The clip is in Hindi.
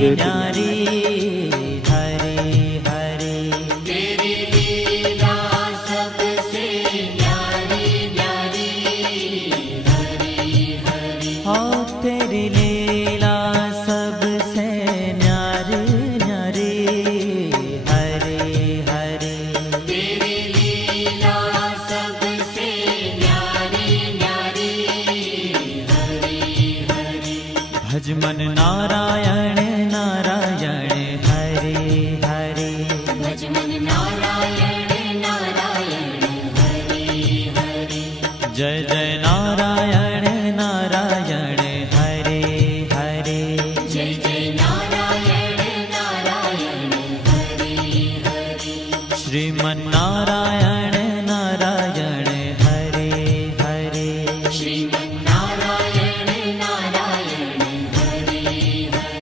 न्यारी हरे हरे। तेरी लीला सबसे न्यारी न्यारी हरे हरे। हो तेरी लीला सबसे न्यारी न्यारी हरे हरे। तेरी लीला सबसे न्यारी न्यारी हरे हरे। भज मन नारायण नारायण हरे हरे। भज मन नारायण नारायण हरे हरे। जय जय नारायण नारायण हरे हरे। जय जय